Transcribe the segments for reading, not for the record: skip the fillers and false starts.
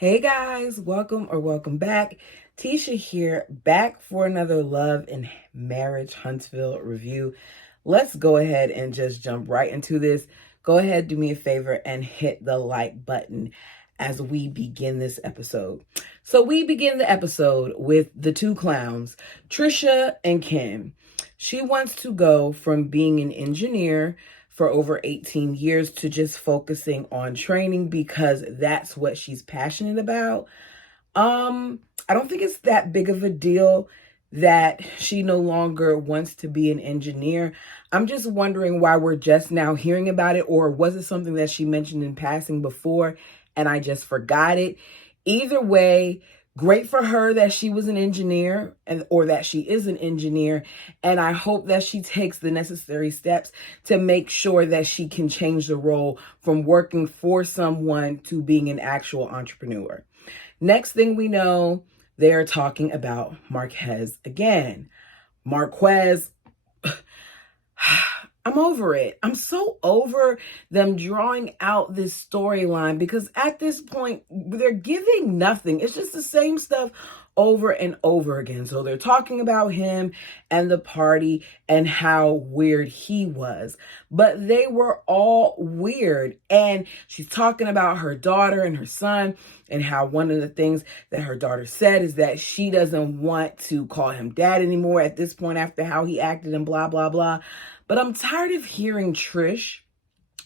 Hey guys, welcome back. Tisha here, back for another Love and Marriage Huntsville review. Let's go ahead and just jump right into this. Go ahead, do me a favor and hit the like button as we begin this episode. So we begin the episode with the two clowns, Trisha and Kim. She wants to go from being an engineer for over 18 years to just focusing on training because that's what she's passionate about. I don't think it's that big of a deal that she no longer wants to be an engineer. I'm just wondering why we're just now hearing about it, or was it something that she mentioned in passing before and I just forgot it? Either way, great for her that she was an engineer or that she is an engineer. And I hope that she takes the necessary steps to make sure that she can change the role from working for someone to being an actual entrepreneur. Next thing we know, they're talking about Marquez again. Marquez, I'm over it. I'm so over them drawing out this storyline because at this point, they're giving nothing. It's just the same stuff over and over again. So they're talking about him and the party and how weird he was. But they were all weird. And she's talking about her daughter and her son and how one of the things that her daughter said is that she doesn't want to call him dad anymore at this point after how he acted and blah, blah, blah. But I'm tired of hearing Trish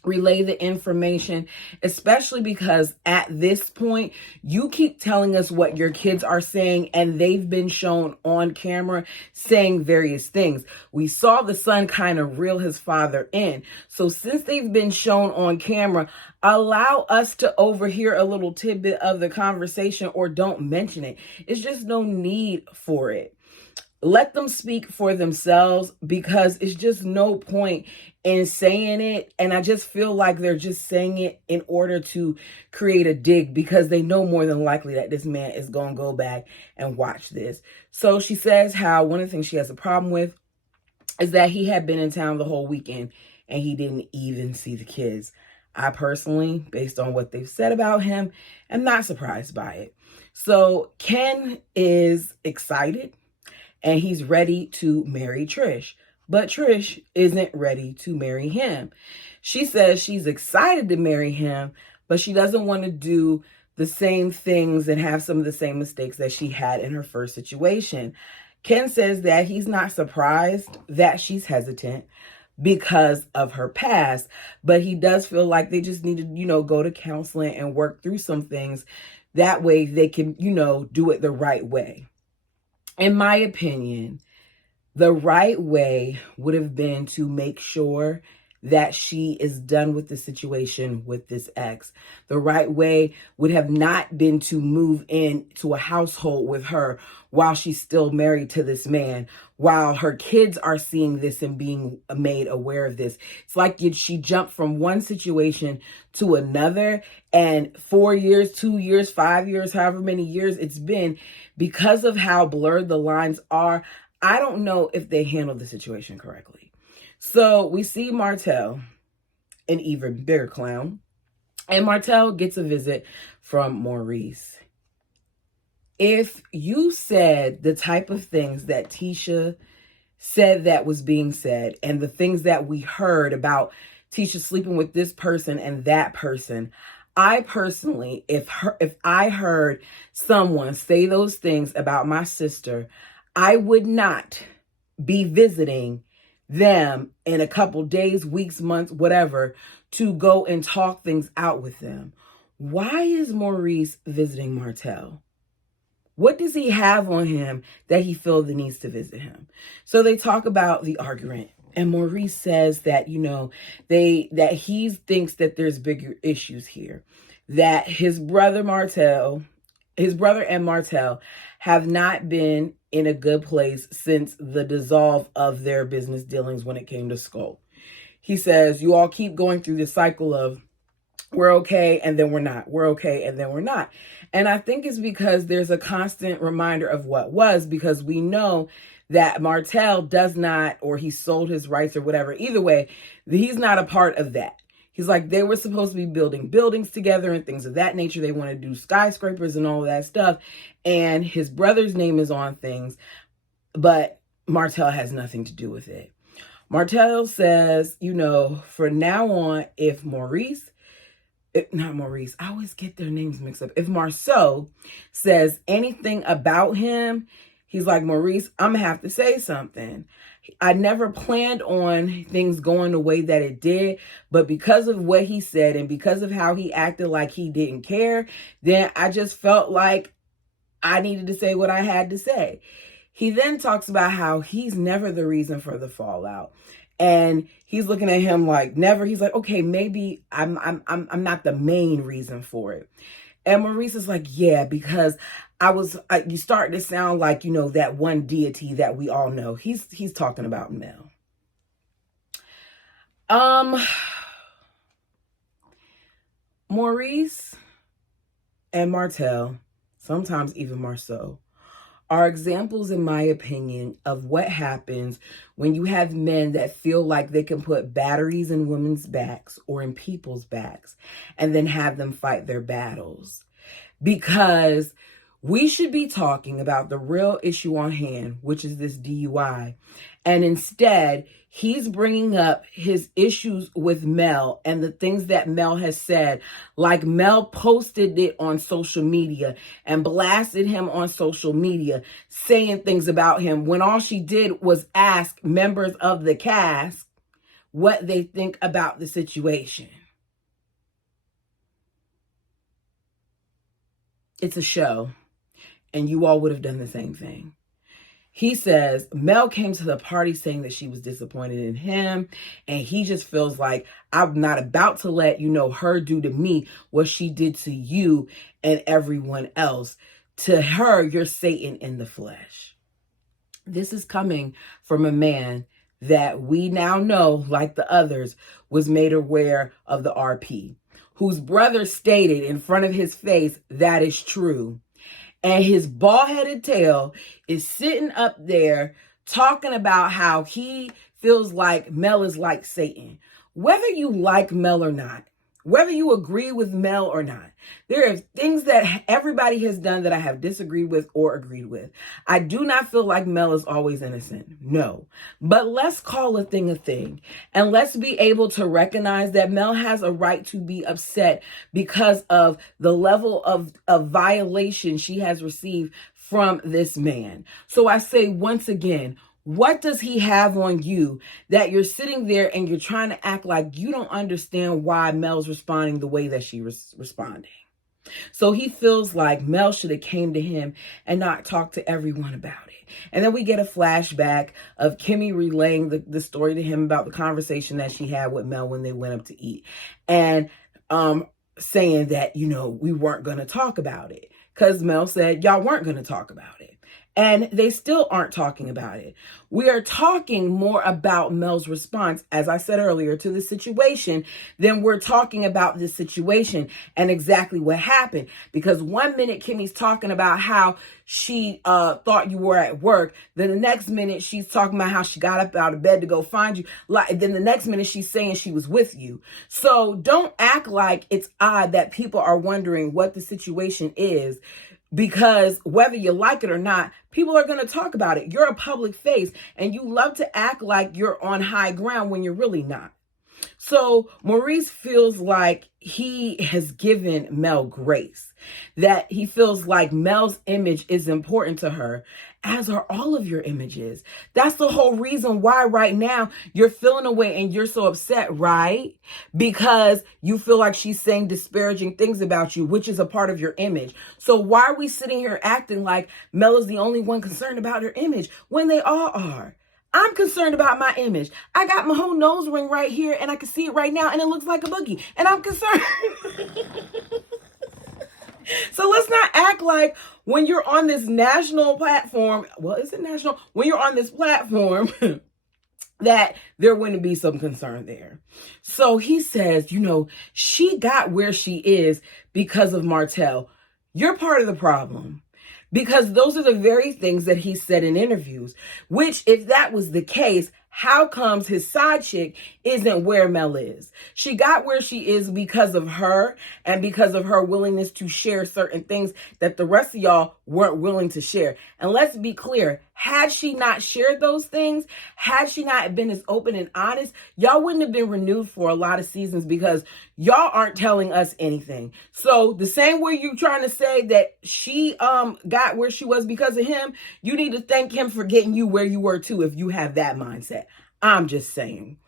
relay the information, especially because at this point, you keep telling us what your kids are saying, and they've been shown on camera saying various things. We saw the son kind of reel his father in. So since they've been shown on camera, allow us to overhear a little tidbit of the conversation or don't mention it. It's just no need for it. Let them speak for themselves because it's just no point in saying it. And I just feel like they're just saying it in order to create a dig because they know more than likely that this man is going to go back and watch this. So she says how one of the things she has a problem with is that he had been in town the whole weekend and he didn't even see the kids. I personally, based on what they've said about him, am not surprised by it. So Ken is excited and he's ready to marry Trish. But Trish isn't ready to marry him. She says she's excited to marry him, but she doesn't want to do the same things and have some of the same mistakes that she had in her first situation. Ken says that he's not surprised that she's hesitant because of her past, but he does feel like they just need to, go to counseling and work through some things. That way they can, do it the right way. In my opinion, the right way would have been to make sure that she is done with the situation with this ex. The right way would have not been to move into a household with her while she's still married to this man, while her kids are seeing this and being made aware of this. It's like she jumped from one situation to another, and 4 years, 2 years, 5 years, however many years it's been, because of how blurred the lines are, I don't know if they handled the situation correctly. So we see Martell, an even bigger clown, and Martell gets a visit from Maurice. If you said the type of things that Tisha said that was being said and the things that we heard about Tisha sleeping with this person and that person, I personally, if I heard someone say those things about my sister, I would not be visiting them in a couple days, weeks, months, whatever, to go and talk things out with them. Why is Maurice visiting Martell? What does he have on him that he feels the needs to visit him? So they talk about the argument. And Maurice says that, that he thinks that there's bigger issues here. That his brother and Martell have not been in a good place since the dissolve of their business dealings when it came to Skull. He says, you all keep going through this cycle of we're okay and then we're not. We're okay and then we're not. And I think it's because there's a constant reminder of what was, because we know that Martell does not, or he sold his rights or whatever. Either way, he's not a part of that. He's like, they were supposed to be building buildings together and things of that nature. They want to do skyscrapers and all that stuff. And his brother's name is on things, but Martell has nothing to do with it. Martell says, from now on, if not Maurice, I always get their names mixed up. If Marceau says anything about him, he's like, Maurice, I'm going to have to say something. I never planned on things going the way that it did, but because of what he said and because of how he acted like he didn't care, then I just felt like I needed to say what I had to say. He then talks about how he's never the reason for the fallout. And he's looking at him like never. He's like, okay, maybe I'm not the main reason for it. And Maurice is like, yeah, because you start to sound like, that one deity that we all know. He's talking about Mel. Maurice and Martell, sometimes even Marceau, are examples, in my opinion, of what happens when you have men that feel like they can put batteries in women's backs or in people's backs and then have them fight their battles. Because we should be talking about the real issue on hand, which is this DUI. And instead, he's bringing up his issues with Mel and the things that Mel has said. Like Mel posted it on social media and blasted him on social media, saying things about him when all she did was ask members of the cast what they think about the situation. It's a show. And you all would have done the same thing. He says Mel came to the party saying that she was disappointed in him. And he just feels like, I'm not about to let, her do to me what she did to you and everyone else. To her, you're Satan in the flesh. This is coming from a man that we now know, like the others, was made aware of the RP, whose brother stated in front of his face that is true. And his bald-headed tail is sitting up there talking about how he feels like Mel is like Satan. Whether you like Mel or not, whether you agree with Mel or not, there are things that everybody has done that I have disagreed with or agreed with. I do not feel like Mel is always innocent. No. But let's call a thing. And let's be able to recognize that Mel has a right to be upset because of the level of violation she has received from this man. So I say once again, what does he have on you that you're sitting there and you're trying to act like you don't understand why Mel's responding the way that she was responding? So he feels like Mel should have came to him and not talked to everyone about it. And then we get a flashback of Kimmy relaying the story to him about the conversation that she had with Mel when they went up to eat. And saying that, we weren't going to talk about it. Because Mel said y'all weren't going to talk about it. And they still aren't talking about it. We are talking more about Mel's response, as I said earlier, to the situation than we're talking about this situation and exactly what happened. Because 1 minute Kimmy's talking about how she thought you were at work. Then the next minute she's talking about how she got up out of bed to go find you. Then the next minute she's saying she was with you. So don't act like it's odd that people are wondering what the situation is. Because whether you like it or not, people are going to talk about it. You're a public face and you love to act like you're on high ground when you're really not. So Maurice feels like he has given Mel grace, that he feels like Mel's image is important to her, as are all of your images. That's the whole reason why right now you're feeling away and you're so upset, right? Because you feel like she's saying disparaging things about you, which is a part of your image. So why are we sitting here acting like Mel is the only one concerned about her image when they all are? I'm concerned about my image. I got my whole nose ring right here and I can see it right now and it looks like a boogie and I'm concerned. So let's not act like when you're on this national platform, well, is it national? When you're on this platform, that there wouldn't be some concern there. So he says, she got where she is because of Martell. You're part of the problem. Because those are the very things that he said in interviews, which if that was the case, how comes his side chick isn't where Mel is? She got where she is because of her and because of her willingness to share certain things that the rest of y'all weren't willing to share. And let's be clear, had she not shared those things, had she not been as open and honest, y'all wouldn't have been renewed for a lot of seasons because y'all aren't telling us anything. So the same way you're trying to say that she got where she was because of him, you need to thank him for getting you where you were too if you have that mindset. I'm just saying.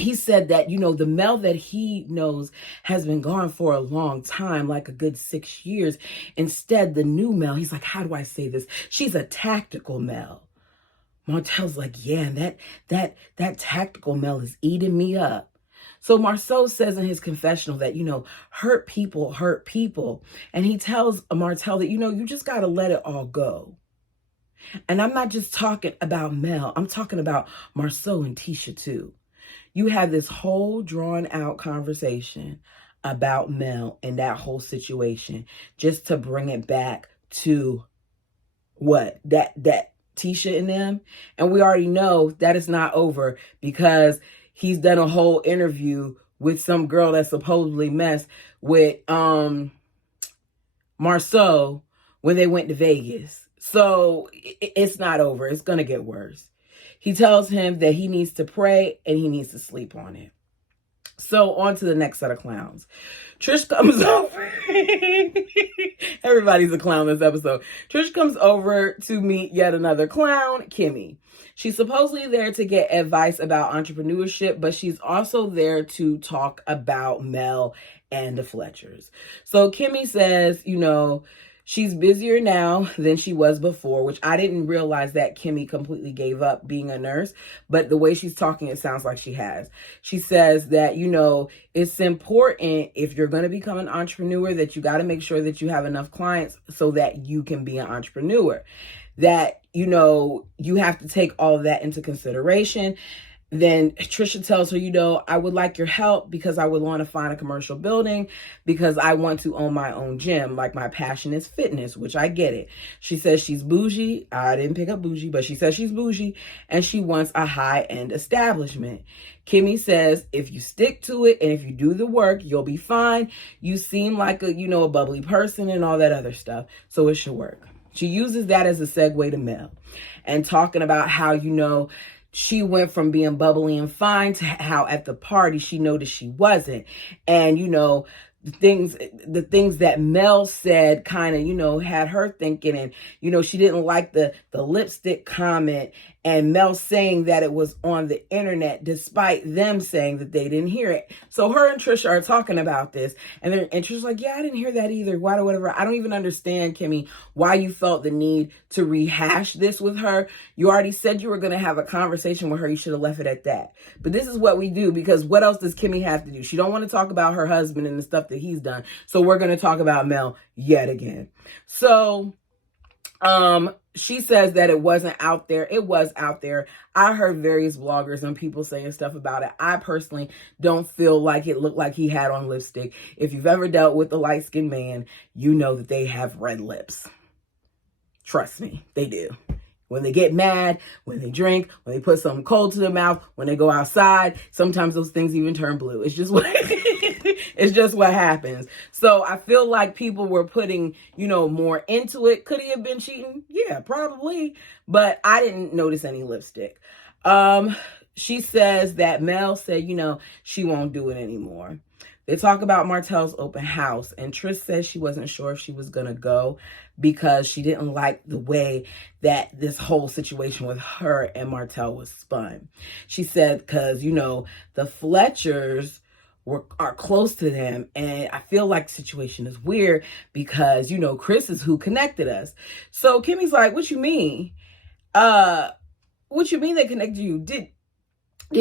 He said that, the Mel that he knows has been gone for a long time, like a good 6 years. Instead, the new Mel, he's like, how do I say this? She's a tactical Mel. Martell's like, yeah, that tactical Mel is eating me up. So Marceau says in his confessional that, hurt people hurt people. And he tells Martell that, you just got to let it all go. And I'm not just talking about Mel. I'm talking about Marceau and Tisha too. You had this whole drawn out conversation about Mel and that whole situation just to bring it back to what? That Tisha and them. And we already know that it's not over because he's done a whole interview with some girl that supposedly messed with Marceau when they went to Vegas. So it's not over. It's going to get worse. He tells him that he needs to pray and he needs to sleep on it. So on to the next set of clowns. Trish comes over. Everybody's a clown this episode. Trish comes over to meet yet another clown, Kimmy. She's supposedly there to get advice about entrepreneurship, but she's also there to talk about Mel and the Fletchers. So Kimmy says, she's busier now than she was before, which I didn't realize that Kimmy completely gave up being a nurse. But the way she's talking, it sounds like she has. She says that, it's important if you're going to become an entrepreneur that you got to make sure that you have enough clients so that you can be an entrepreneur. That, you have to take all of that into consideration. Then Trisha tells her, I would like your help because I would want to find a commercial building because I want to own my own gym. Like my passion is fitness, which I get it. She says she's bougie. I didn't pick up bougie, but she says she's bougie and she wants a high-end establishment. Kimmy says, if you stick to it and if you do the work, you'll be fine. You seem like a bubbly person and all that other stuff. So it should work. She uses that as a segue to Mel and talking about how, she went from being bubbly and fine to how at the party she noticed she wasn't. And, the things that Mel said kind of, had her thinking. And, she didn't like the lipstick comment and Mel saying that it was on the internet despite them saying that they didn't hear it. So her and Trisha are talking about this and Trisha's like, yeah, I didn't hear that either. Why, whatever. I don't even understand, Kimmy, why you felt the need to rehash this with her. You already said you were going to have a conversation with her. You should have left it at that. But this is what we do because what else does Kimmy have to do? She don't want to talk about her husband and the stuff that he's done. So we're going to talk about Mel yet again. So, she says that it wasn't out there. It was out there. I heard various bloggers and people saying stuff about it. I personally don't feel like it looked like he had on lipstick. If you've ever dealt with a light-skinned man, you know that they have red lips. Trust me, they do. When they get mad, when they drink, when they put something cold to their mouth, when they go outside, sometimes those things even turn blue. It's just what happens. So I feel like people were putting, more into it. Could he have been cheating? Yeah, probably. But I didn't notice any lipstick. She says that Mel said, she won't do it anymore. They talk about Martell's open house, and Trish says she wasn't sure if she was going to go because she didn't like the way that this whole situation with her and Martell was spun. She said because, the Fletchers are close to them, and I feel like the situation is weird because, Chris is who connected us. So Kimmy's like, what you mean? What you mean they connected you? Did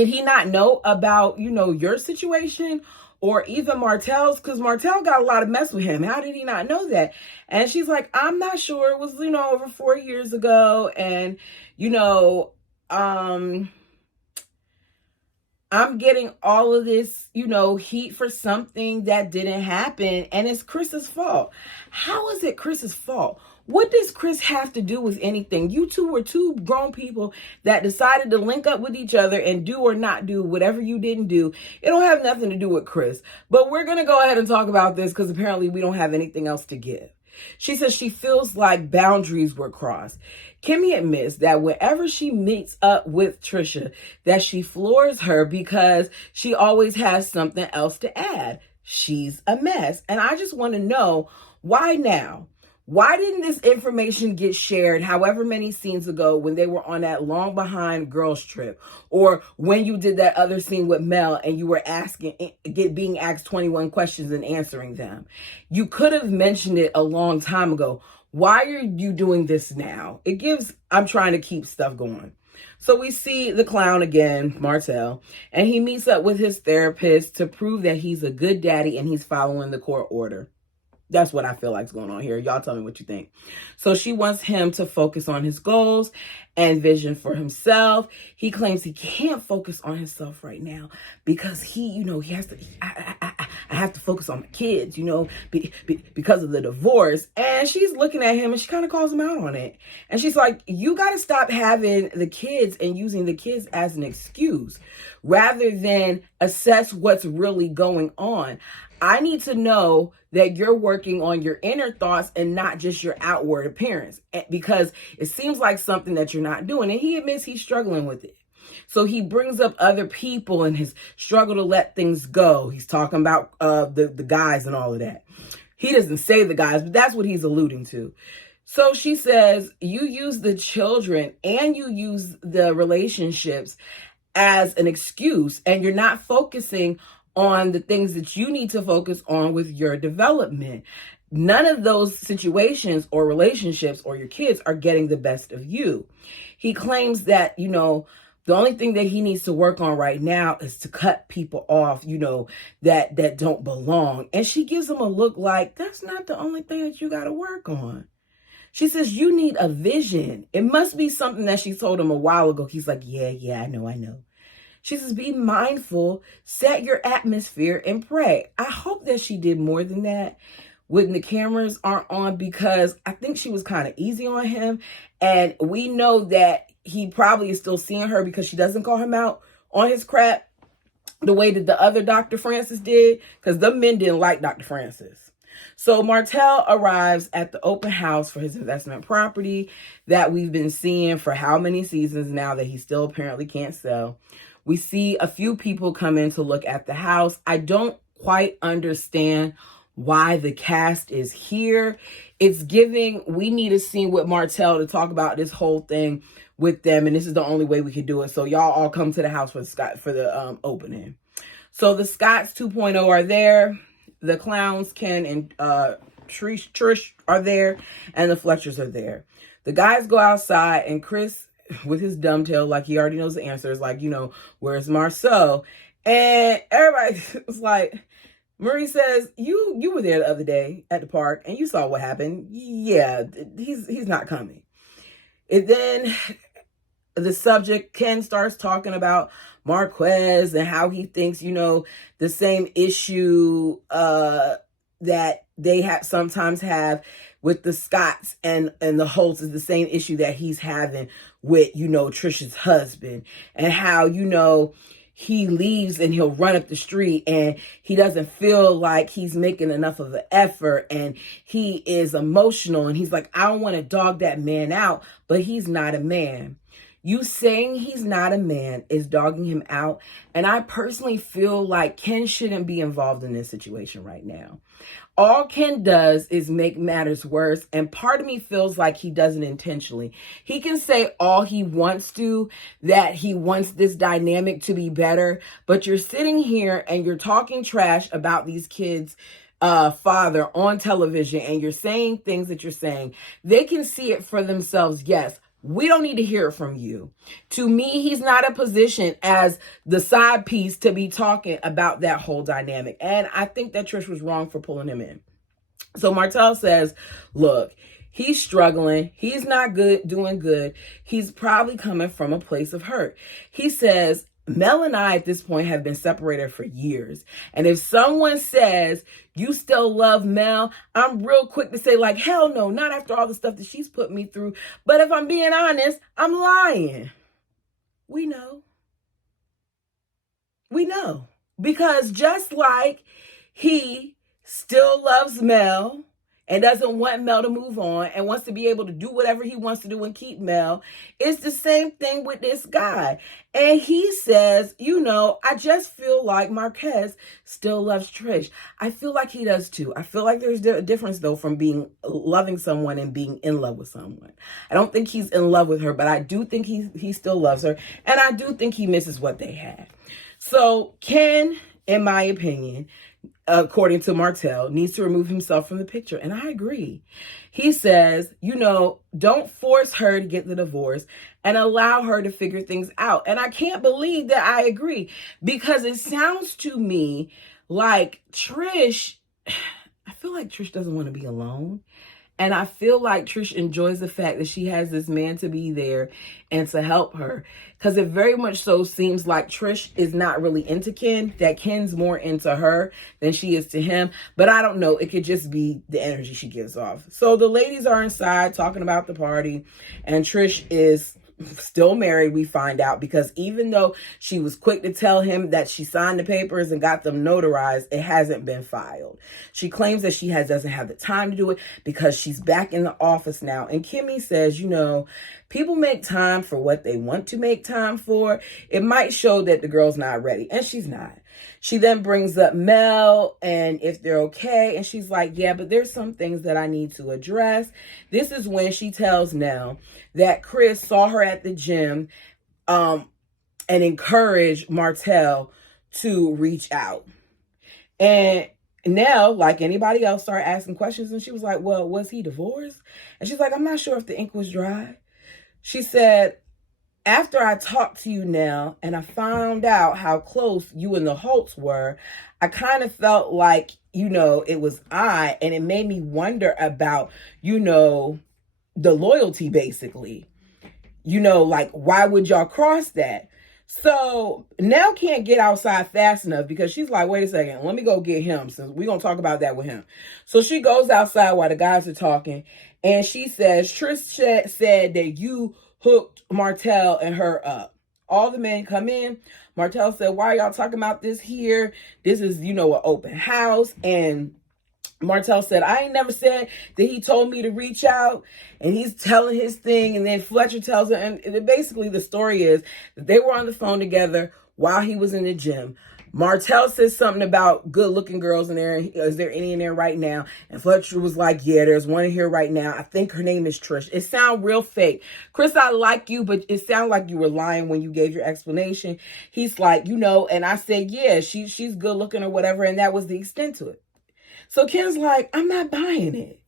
he not know about, your situation? Or even Martell's, because Martell got a lot of mess with him. How did he not know that? And she's like, I'm not sure. It was, over 4 years ago. And, I'm getting all of this, heat for something that didn't happen. And it's Chris's fault. How is it Chris's fault? What does Chris have to do with anything? You two were two grown people that decided to link up with each other and do or not do whatever you didn't do. It don't have nothing to do with Chris. But we're going to go ahead and talk about this because apparently we don't have anything else to give. She says she feels like boundaries were crossed. Kimmy admits that whenever she meets up with Trisha, that she floors her because she always has something else to add. She's a mess. And I just want to know, why now? Why didn't this information get shared however many scenes ago when they were on that long behind girls trip, or when you did that other scene with Mel and you were being asked 21 questions and answering them? You could have mentioned it a long time ago. Why are you doing this now? I'm trying to keep stuff going. So we see the clown again, Martell, and he meets up with his therapist to prove that he's a good daddy and he's following the court order. That's what I feel like is going on here. Y'all tell me what you think. So she wants him to focus on his goals and vision for himself. He claims he can't focus on himself right now because he has to, I have to focus on my kids, because of the divorce. And she's looking at him and she kind of calls him out on it. And she's like, you got to stop having the kids and using the kids as an excuse rather than assess what's really going on. I need to know that you're working on your inner thoughts and not just your outward appearance, because it seems like something that you're not doing. And he admits he's struggling with it. So he brings up other people and his struggle to let things go. He's talking about the guys and all of that. He doesn't say the guys, but that's what he's alluding to. So she says, you use the children and you use the relationships as an excuse, and you're not focusing on the things that you need to focus on with your development. None of those situations or relationships or your kids are getting the best of you. He claims that, the only thing that he needs to work on right now is to cut people off, that don't belong. And she gives him a look like, that's not the only thing that you got to work on. She says, you need a vision. It must be something that she told him a while ago. He's like, yeah, I know. She says, be mindful, set your atmosphere, and pray. I hope that she did more than that when the cameras aren't on, because I think she was kind of easy on him. And we know that he probably is still seeing her because she doesn't call him out on his crap the way that the other Dr. Francis did, because the men didn't like Dr. Francis. So Martell arrives at the open house for his investment property that we've been seeing for how many seasons now that he still apparently can't sell. We see a few people come in to look at the house. I don't quite understand why the cast is here. It's giving, we need a scene with Martell to talk about this whole thing with them, and this is the only way we can do it. So y'all all come to the house for the opening. So the Scotts 2.0 are there. The clowns, Ken and Trish are there, and the Fletchers are there. The guys go outside, and Chris, with his dumb tail, like he already knows the answers, like, where's Marceau? And everybody was like, Marie says, you were there the other day at the park and you saw what happened. Yeah, he's not coming. And then the subject, Ken, starts talking about Marquez and how he thinks, the same issue that they sometimes have with the Scotts and the Holtz is the same issue that he's having with, Trisha's husband, and how, he leaves and he'll run up the street and he doesn't feel like he's making enough of an effort, and he is emotional, and he's like, I don't want to dog that man out, but he's not a man. You saying he's not a man is dogging him out. And I personally feel like Ken shouldn't be involved in this situation right now. All Ken does is make matters worse. And part of me feels like he does it intentionally. He can say all he wants to, that he wants this dynamic to be better. But you're sitting here and you're talking trash about these kids' father on television, and you're saying things that you're saying. They can see it for themselves. Yes. We don't need to hear it from you. To me, he's not a position as the side piece to be talking about that whole dynamic. And I think that Trish was wrong for pulling him in. So Martell says, look, he's struggling. He's not doing good. He's probably coming from a place of hurt. He says, Mel and I at this point have been separated for years. And if someone says, you still love Mel, I'm real quick to say, like, hell no, not after all the stuff that she's put me through. But if I'm being honest, I'm lying. We know. We know. Because just like he still loves Mel and doesn't want Mel to move on and wants to be able to do whatever he wants to do and keep Mel, it's the same thing with this guy. And he says, I just feel like Marquez still loves Trish. I feel like he does too. I feel like there's a difference though from loving someone and being in love with someone. I don't think he's in love with her, but I do think he still loves her. And I do think he misses what they had. So Ken, in my opinion, according to Martell, needs to remove himself from the picture. And I agree. He says, don't force her to get the divorce and allow her to figure things out. And I can't believe that I agree, because it sounds to me like I feel like Trish doesn't want to be alone. And I feel like Trish enjoys the fact that she has this man to be there and to help her. Because it very much so seems like Trish is not really into Ken, that Ken's more into her than she is to him. But I don't know. It could just be the energy she gives off. So the ladies are inside talking about the party, and Trish is still married, we find out, because even though she was quick to tell him that she signed the papers and got them notarized, it hasn't been filed. She claims that she doesn't have the time to do it because she's back in the office now. And Kimmy says, people make time for what they want to make time for. It might show that the girl's not ready, and she's not. She then brings up Mel and if they're okay. And she's like, yeah, but there's some things that I need to address. This is when she tells Nell that Chris saw her at the gym and encouraged Martell to reach out. And Nell, like anybody else, started asking questions. And she was like, well, was he divorced? And she's like, I'm not sure if the ink was dry. She said, after I talked to you now and I found out how close you and the Holtz were, I kind of felt like, it was and it made me wonder about, the loyalty basically. Like, why would y'all cross that? So Nell can't get outside fast enough because she's like, wait a second, let me go get him since we're going to talk about that with him. So she goes outside while the guys are talking, and she says, Trish said that you hooked Martell and her up. All the men come in. Martell said, why are y'all talking about this here? This is, an open house. And Martell said, I ain't never said that he told me to reach out. And he's telling his thing. And then Fletcher tells her. And basically the story is that they were on the phone together while he was in the gym. Martell says something about good looking girls in there. Is there any in there right now? And Fletcher was like, yeah, there's one in here right now. I think her name is Trish. It sounds real fake. Chris, I like you, but it sounded like you were lying when you gave your explanation. He's like, and I said, yeah, she's good looking or whatever. And that was the extent to it. So Ken's like, I'm not buying it.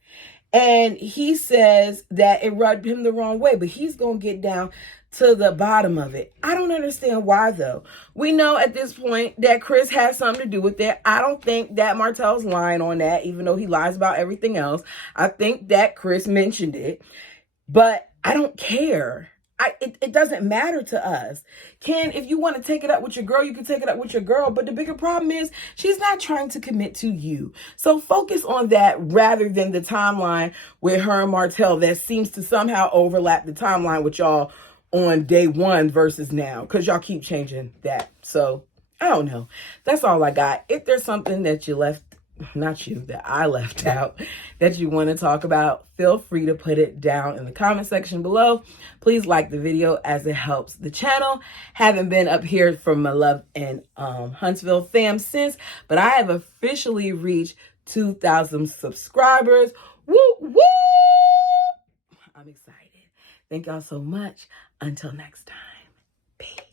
And he says that it rubbed him the wrong way, but he's going to get down to the bottom of it. I don't understand why, though. We know at this point that Chris has something to do with it. I don't think that Martell's lying on that, even though he lies about everything else. I think that Chris mentioned it, but I don't care. It doesn't matter to us. Ken, if you want to take it up with your girl, you can take it up with your girl. But the bigger problem is she's not trying to commit to you. So focus on that rather than the timeline with her and Martell that seems to somehow overlap the timeline with y'all on day one versus now, because y'all keep changing that. So I don't know. That's all I got. If there's something that that I left out that you want to talk about, feel free to put it down in the comment section below. Please like the video as it helps the channel. Haven't been up here for my love and Huntsville fam since, but I have officially reached 2,000 subscribers. Woo woo! I'm excited. Thank y'all so much. Until next time. Peace.